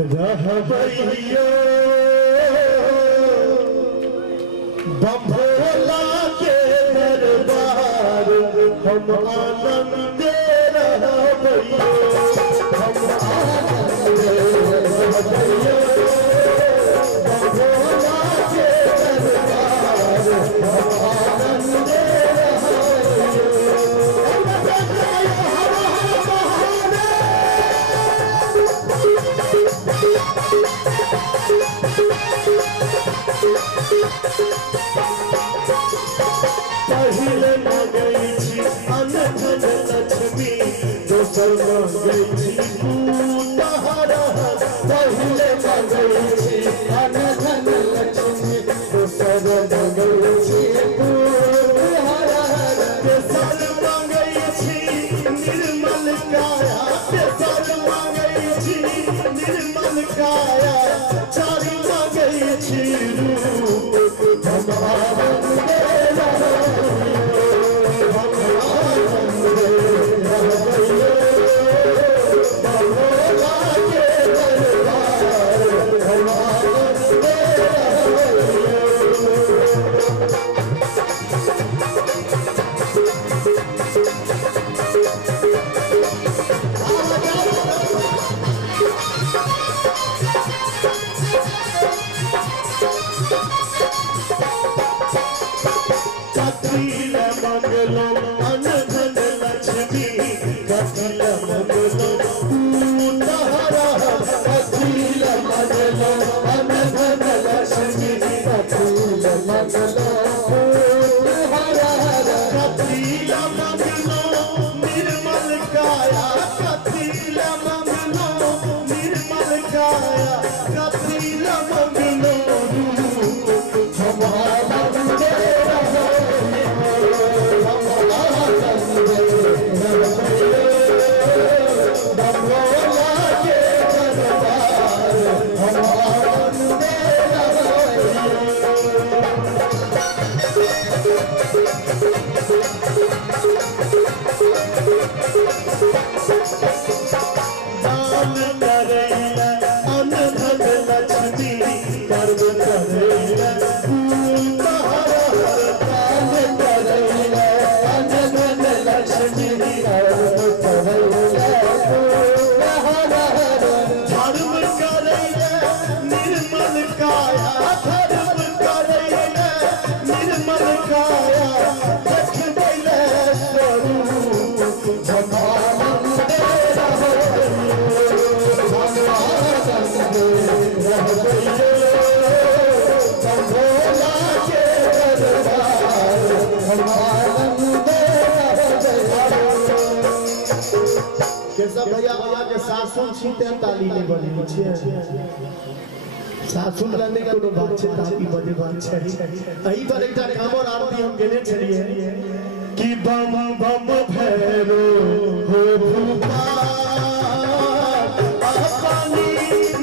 रहबैयो बम्भोला के दरबार हम आनंद रहबैयो हम आनंद रहबैयो बम्भोला के दरबार हम आनंद पहले मंगई छी अनधन लक्ष्मी दोसर मंगई छी पूतहरा पहले मंगई छी अनधन लक्ष्मी दोसर मंगई छी पूतहरा तेसर मंगई छी निर्मल काया तेसर मंगई छी निर्मल काया चारि मंगई छी रूप हमारा मंगलो अनधन लक्ष्मी कपिल मंगलो पूतहरा कपिल मंगलो अनधन लक्ष्मी कपिल मंगलो पूतहरा कपिल मंगलो निर्मल काया कपिल मंगलो निर्मल काया कपिल मंगलो हमारा भैया आज सासुन छीटे ताली नहीं बनी छे सासुन लाने का कोनो बात छे ताली बने बात छे एही पर एकटा कामर आरती हम गेने छलिए कि बम बम भैरो हो भूपा पानी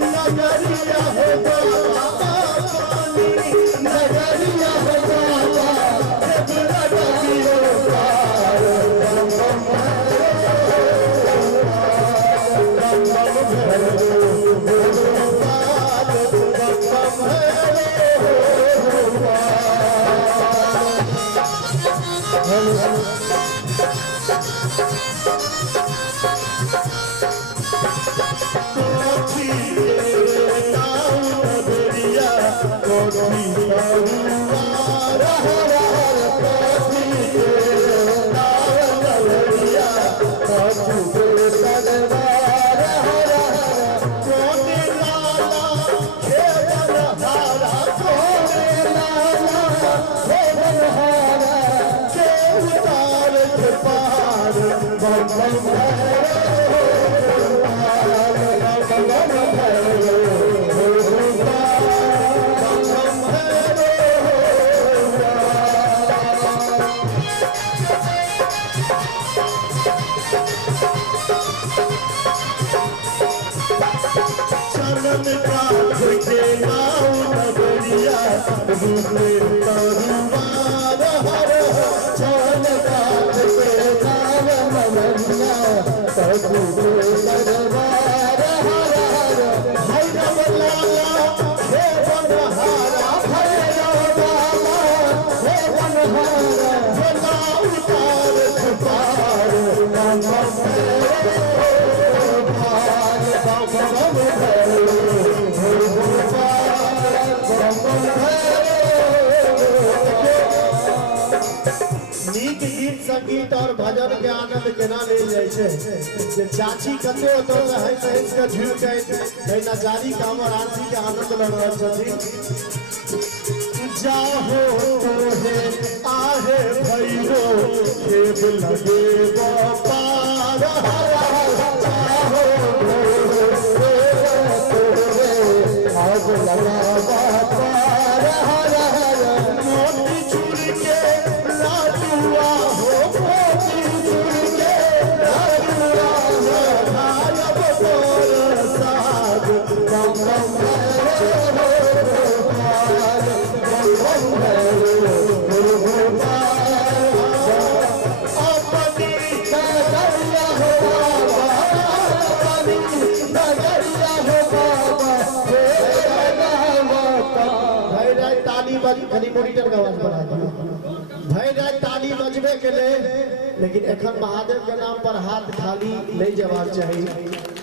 नगरिया हो बाबा पानी नगरिया हो बाबा देवरा गदियो पार बम बम Hare केना ले जाय छै जे चाची कते ओतो से है सहेज के झुर के है नजारी कामर आरती के आनंद ल रहल छथिन जाहो तोहे आहे भैरो खेब लगे पार जाहो तोहे आग लगा पार मोती चूर के लाडुआ हो मोती चूर के लाडुआ हो गायब तोर साग गम गम मॉनिटर का आवाज बढ़ा दियो भाई रात ताली बजबे के ले लेकिन एखन महादेव के नाम पर हाथ खाली नहीं जवाब चाहिए।